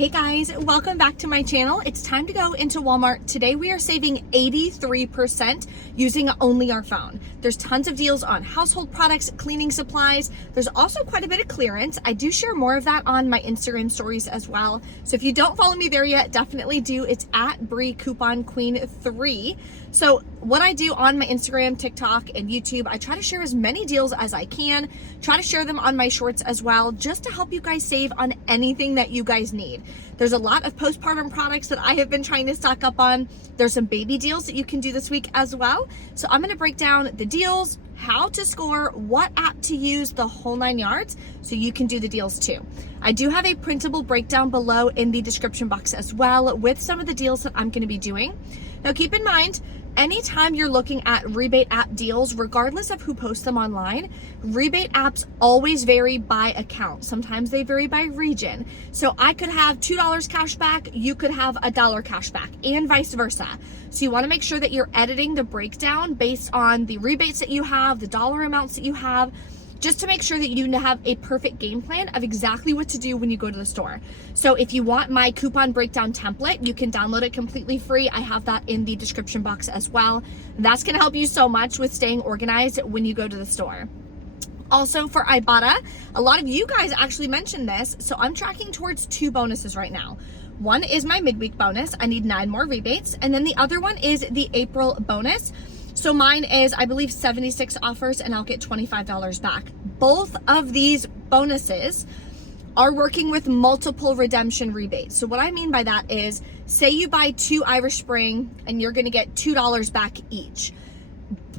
Hey guys, welcome back to my channel. It's time to go into Walmart. Today we are saving 83% using only our phone. There's tons of deals on household products, cleaning supplies. There's also quite a bit of clearance. I do share more of that on my Instagram stories as well. So if you don't follow me there yet, definitely do. It's at Bree Coupon Queen 3. So what I do on my Instagram, TikTok, and YouTube, I try to share as many deals as I can, try to share them on my shorts as well, just to help you guys save on anything that you guys need. There's a lot of postpartum products that I have been trying to stock up on. There's some baby deals that you can do this week as well. So I'm gonna break down the deals, how to score, what app to use, the whole 9 yards, so you can do the deals too. I do have a printable breakdown below in the description box as well with some of the deals that I'm gonna be doing. Now keep in mind, anytime you're looking at rebate app deals, regardless of who posts them online, rebate apps always vary by account. Sometimes they vary by region. So I could have $2 cash back, you could have $1 cash back, and vice versa. So you wanna make sure that you're editing the breakdown based on the rebates that you have, the dollar amounts that you have, just to make sure that you have a perfect game plan of exactly what to do when you go to the store. So if you want my coupon breakdown template, you can download it completely free. I have that in the description box as well. That's gonna help you so much with staying organized when you go to the store. Also for Ibotta, a lot of you guys actually mentioned this, so I'm tracking towards 2 bonuses right now. One is my midweek bonus, I need 9 more rebates, and then the other one is the April bonus. So mine is, I believe, 76 offers and I'll get $25 back. Both of these bonuses are working with multiple redemption rebates. So what I mean by that is, say you buy 2 Irish Spring and you're gonna get $2 back each.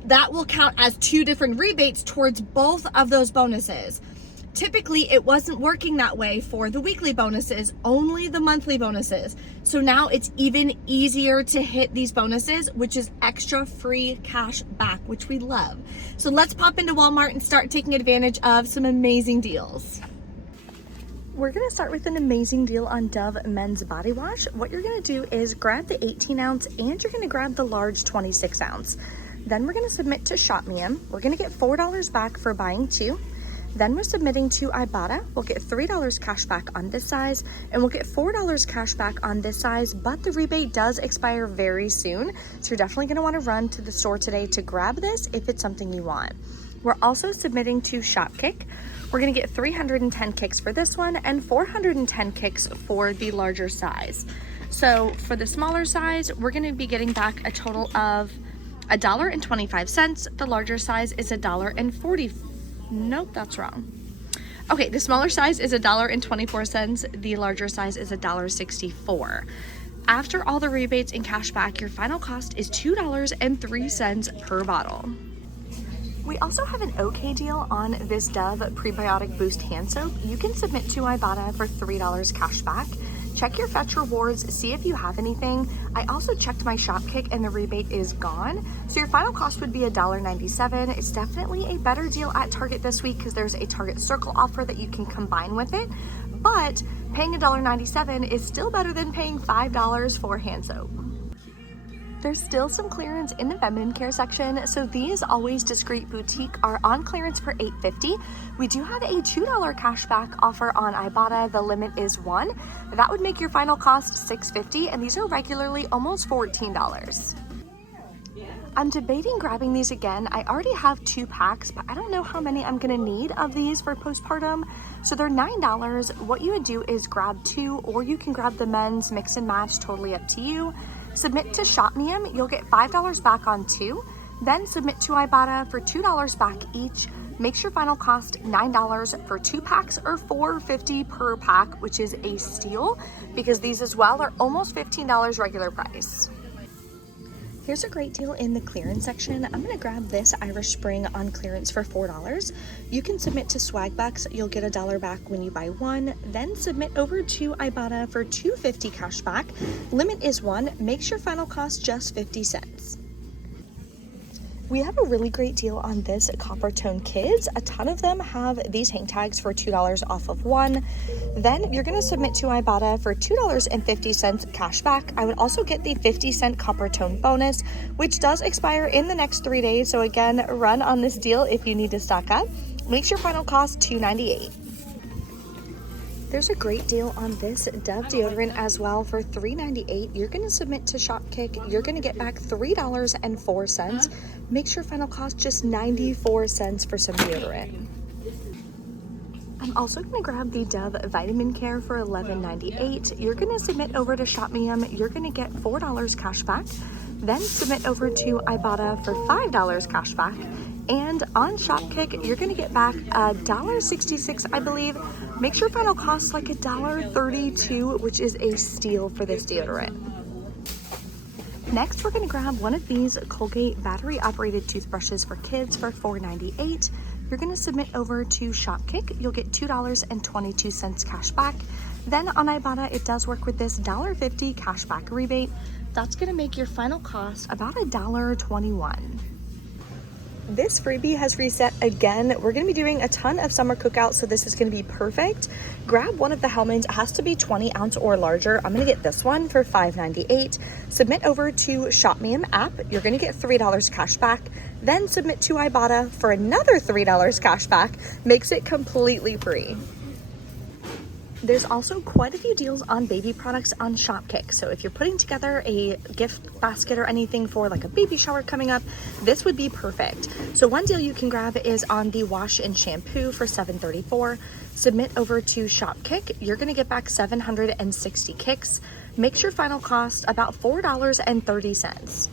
That will count as 2 different rebates towards both of those bonuses. Typically, it wasn't working that way for the weekly bonuses, only the monthly bonuses. So now it's even easier to hit these bonuses, which is extra free cash back, which we love. So let's pop into Walmart and start taking advantage of some amazing deals. We're gonna start with an amazing deal on Dove men's body wash. What you're gonna do is grab the 18 ounce and you're gonna grab the large 26 ounce. Then we're gonna submit to ShopMium. We're gonna get $4 back for buying 2. Then we're submitting to Ibotta. We'll get $3 cash back on this size, and we'll get $4 cash back on this size, but the rebate does expire very soon. So you're definitely gonna wanna run to the store today to grab this if it's something you want. We're also submitting to Shopkick. We're gonna get 310 kicks for this one and 410 kicks for the larger size. So for the smaller size, we're gonna be getting back a total of $1.25. The larger size is $1.40. Nope, that's wrong. Okay, the smaller size is $1.24. The larger size is $1.64. After all the rebates and cash back, your final cost is $2.03 per bottle. We also have an okay deal on this Dove Prebiotic Boost hand soap. You can submit to Ibotta for $3 cash back. Check your Fetch rewards, see if you have anything. I also checked my Shopkick and the rebate is gone. So your final cost would be $1.97. It's definitely a better deal at Target this week because there's a Target Circle offer that you can combine with it. But paying $1.97 is still better than paying $5 for hand soap. There's still some clearance in the feminine care section, so these Always Discreet Boutique are on clearance for $8.50. We do have a $2 cash back offer on Ibotta. The limit is 1. That would make your final cost $6.50, and these are regularly almost $14. I'm debating grabbing these again. I already have 2 packs, but I don't know how many I'm gonna need of these for postpartum. So they're $9. What you would do is grab 2, or you can grab the men's mix and match, totally up to you. Submit to ShopMium, you'll get $5 back on 2. Then submit to Ibotta for $2 back each. Makes your final cost $9 for 2 packs or $4.50 per pack, which is a steal because these as well are almost $15 regular price. Here's a great deal in the clearance section. I'm gonna grab this Irish Spring on clearance for $4. You can submit to Swagbucks. You'll get $1 back when you buy 1. Then submit over to Ibotta for $2.50 cash back. Limit is 1. Makes your final cost just 50 cents. We have a really great deal on this Copper Tone Kids. A ton of them have these hang tags for $2 off of 1. Then you're gonna submit to Ibotta for $2.50 cash back. I would also get the 50-cent Copper Tone bonus, which does expire in the next 3 days. So again, run on this deal if you need to stock up. Makes your final cost $2.98. There's a great deal on this Dove deodorant as well for $3.98. You're going to submit to Shopkick. You're going to get back $3.04. Makes your final cost just 94 cents for some deodorant. I'm also going to grab the Dove Vitamin Care for $11.98. You're going to submit over to ShopMeum. You're going to get $4 cash back. Then submit over to Ibotta for $5 cash back. And on Shopkick, you're going to get back $1.66, I believe. Makes your final cost like $1.32, which is a steal for this deodorant. Next, we're going to grab one of these Colgate battery-operated toothbrushes for kids for $4.98. You're going to submit over to Shopkick. You'll get $2.22 cash back. Then on Ibotta, it does work with this $1.50 cashback rebate. That's going to make your final cost about $1.21. This freebie has reset again. We're going to be doing a ton of summer cookouts, so this is going to be perfect. Grab one of the Hellmann's. It has to be 20 ounce or larger. I'm going to get this one for $5.98. Submit over to ShopMeum app. You're going to get $3 cash back. Then submit to Ibotta for another $3 cash back. Makes it completely free. There's also quite a few deals on baby products on Shopkick. So if you're putting together a gift basket or anything for like a baby shower coming up, this would be perfect. So one deal you can grab is on the wash and shampoo for $7.34. Submit over to Shopkick. You're going to get back 760 kicks. Makes your final cost about $4.30.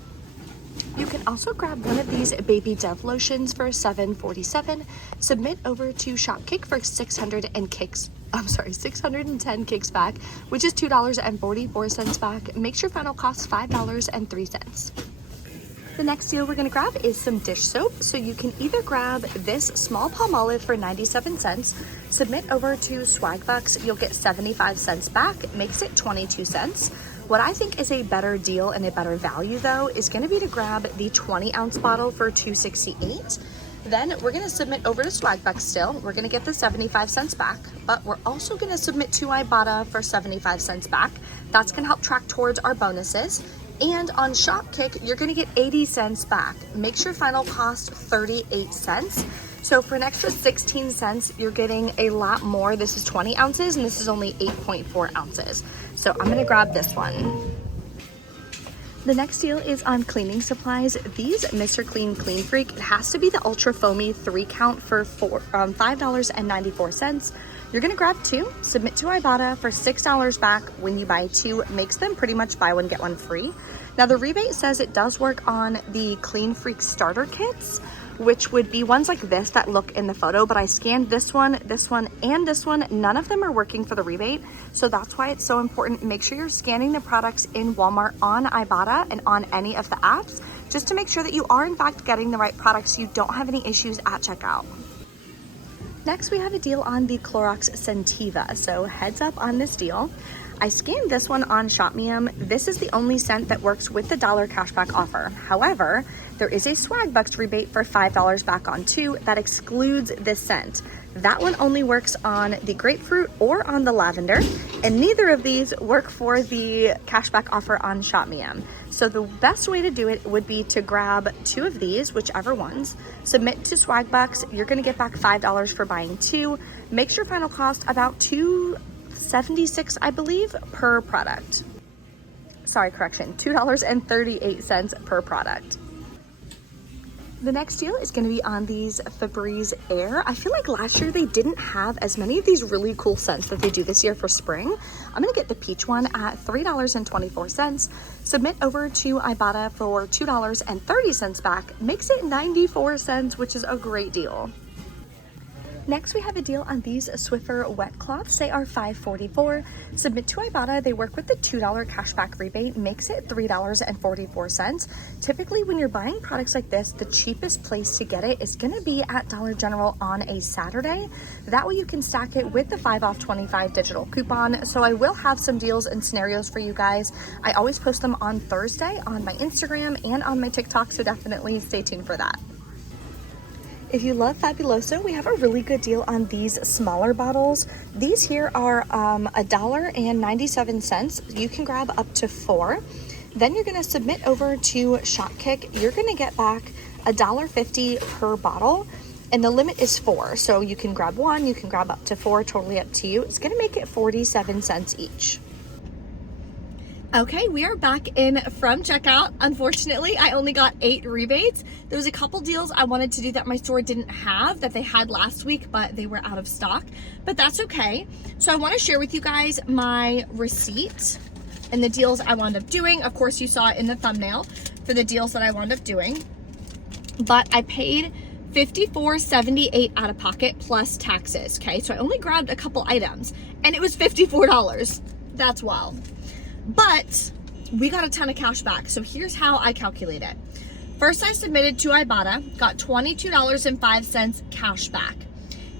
You can also grab one of these baby Dove lotions for $7.47. Submit over to Shopkick for 610 kicks back, which is $2.44 back. Makes your final cost $5.03. The next deal we're going to grab is some dish soap. So you can either grab this small Palmolive for 97 cents. Submit over to Swagbucks. You'll get 75 cents back. It makes it 22 cents. What I think is a better deal and a better value though is going to be to grab the 20 ounce bottle for $2.68. Then we're going to submit over to Swagbucks still. We're going to get the 75 cents back, but we're also going to submit to Ibotta for 75 cents back. That's going to help track towards our bonuses. And on Shopkick, you're going to get 80 cents back. Makes your final cost 38 cents. So for an extra 16 cents, you're getting a lot more. This is 20 ounces and this is only 8.4 ounces. So I'm going to grab this one. The next deal is on cleaning supplies. These Mr. Clean Clean Freak, it has to be the ultra foamy 3 count for $5.94. You're gonna grab 2, submit to Ibotta for $6 back when you buy 2. Makes them pretty much buy one get one free. Now the rebate says it does work on the Clean Freak starter kits, which would be ones like this that look in the photo, but I scanned this one, and this one. None of them are working for the rebate. So that's why it's so important. Make sure you're scanning the products in Walmart on Ibotta and on any of the apps, just to make sure that you are in fact getting the right products so you don't have any issues at checkout. Next, we have a deal on the Clorox Scentiva. So heads up on this deal. I scanned this one on ShopMeum. This is the only scent that works with the $1 cashback offer. However, there is a Swagbucks rebate for $5 back on 2 that excludes this scent. That one only works on the grapefruit or on the lavender, and neither of these work for the cashback offer on ShopMeum. So the best way to do it would be to grab 2 of these, whichever ones, submit to Swagbucks. You're gonna get back $5 for buying 2. Makes your final cost about $2.76, I believe, per product. Sorry, correction, $2.38 per product. The next deal is going to be on these Febreze Air. I feel like last year they didn't have as many of these really cool scents that they do this year for spring. I'm going to get the peach one at $3.24. Submit over to Ibotta for $2.30 back. Makes it 94 cents, which is a great deal. Next, we have a deal on these Swiffer wet cloths. They are $5.44. Submit to Ibotta. They work with the $2 cashback rebate, makes it $3.44. Typically, when you're buying products like this, the cheapest place to get it is going to be at Dollar General on a Saturday. That way you can stack it with the 5 off 25 digital coupon. So I will have some deals and scenarios for you guys. I always post them on Thursday on my Instagram and on my TikTok, so definitely stay tuned for that. If you love Fabuloso, we have a really good deal on these smaller bottles. These here are $1.97. You can grab up to 4. Then you're going to submit over to Shopkick. You're going to get back $1.50 per bottle. and the limit is 4. So you can grab 1, you can grab up to 4, totally up to you. It's gonna make it 47 cents each. Okay, we are back in from checkout. Unfortunately, I only got 8 rebates. There was a couple deals I wanted to do that my store didn't have that they had last week, but they were out of stock, but that's okay. So I wanna share with you guys my receipt and the deals I wound up doing. Of course, you saw it in the thumbnail for the deals that I wound up doing, but I paid $54.78 out of pocket plus taxes, okay? So I only grabbed a couple items and it was $54. That's wild. But we got a ton of cash back. So here's how I calculate it. First, I submitted to Ibotta, got $22.05 cash back.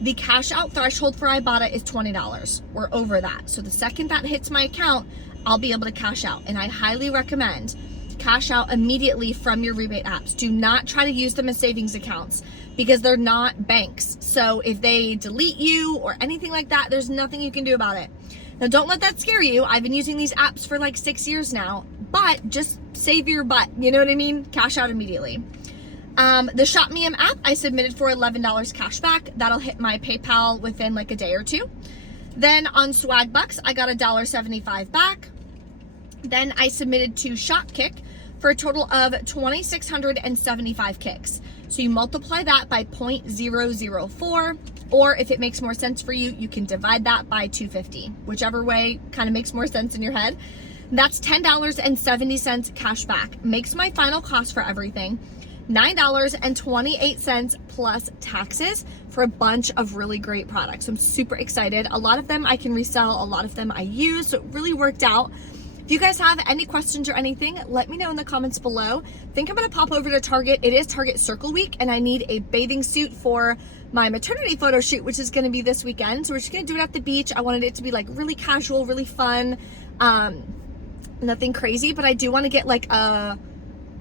The cash out threshold for Ibotta is $20. We're over that. So the second that hits my account, I'll be able to cash out. And I highly recommend cash out immediately from your rebate apps. Do not try to use them as savings accounts because they're not banks. So if they delete you or anything like that, there's nothing you can do about it. Now, don't let that scare you. I've been using these apps for like 6 years now, but just save your butt. You know what I mean? Cash out immediately. The Shop Me app, I submitted for $11 cash back. That'll hit my PayPal within like a day or two. Then on Swag Bucks, I got $1.75 back. Then I submitted to Shopkick for a total of 2,675 kicks. So you multiply that by 0.004, or if it makes more sense for you, you can divide that by 250, whichever way kind of makes more sense in your head. That's $10.70 cash back. Makes my final cost for everything $9.28 plus taxes for a bunch of really great products. I'm super excited. A lot of them I can resell, a lot of them I use, so it really worked out. If you guys have any questions or anything, let me know in the comments below. I think I'm gonna pop over to Target. It is Target Circle Week and I need a bathing suit for my maternity photo shoot, which is gonna be this weekend. So we're just gonna do it at the beach. I wanted it to be like really casual, really fun, nothing crazy, but I do wanna get like a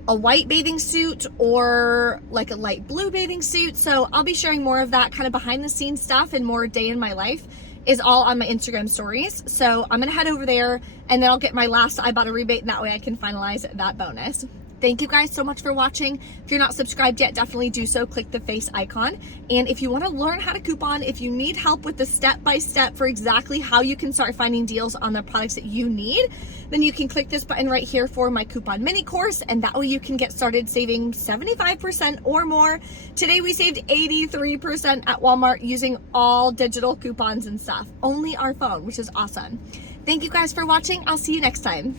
white bathing suit or like a light blue bathing suit. So I'll be sharing more of that kind of behind the scenes stuff and more day in my life is all on my Instagram stories. So I'm gonna head over there and then I'll get my last Ibotta rebate and that way I can finalize that bonus. Thank you guys so much for watching. If you're not subscribed yet, definitely do so. Click the face icon. And if you wanna learn how to coupon, if you need help with the step-by-step for exactly how you can start finding deals on the products that you need, then you can click this button right here for my coupon mini course, and that way you can get started saving 75% or more. Today we saved 83% at Walmart using all digital coupons and stuff. Only our phone, which is awesome. Thank you guys for watching. I'll see you next time.